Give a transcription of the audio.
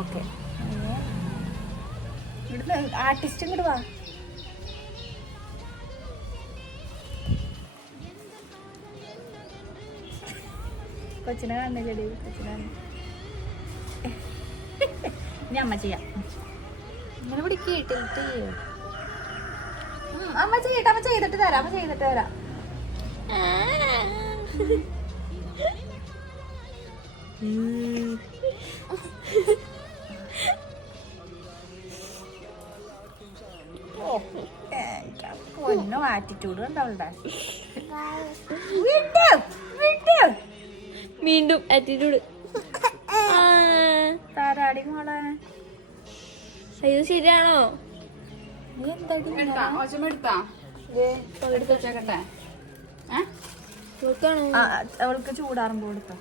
Okay. Artist ഇങ്ങോട്ട് വാ. കൊച്ചിനെ കാണുന്ന ചെടി, കൊച്ചിനെ ഇനി അമ്മ ചെയ്യാം. ഇങ്ങനെ പിടിക്കിട്ടിട്ട് അമ്മ ചെയ്യട്ടെ. അമ്മ ചെയ്തിട്ട് തരാം. അമ്മ ചെയ്തിട്ട് തരാം. പൊന്നോ ആറ്റിറ്റ്യൂഡ് ഉണ്ടാവണ്ട. വീണ്ടും ആറ്റിറ്റ്യൂഡ്. താരാടി മോളെ. അയ്യോ ശരിയാണോ? നീ എന്താടി അവൾക്ക് ചൂടാറുമ്പോ കൊടുത്തോ.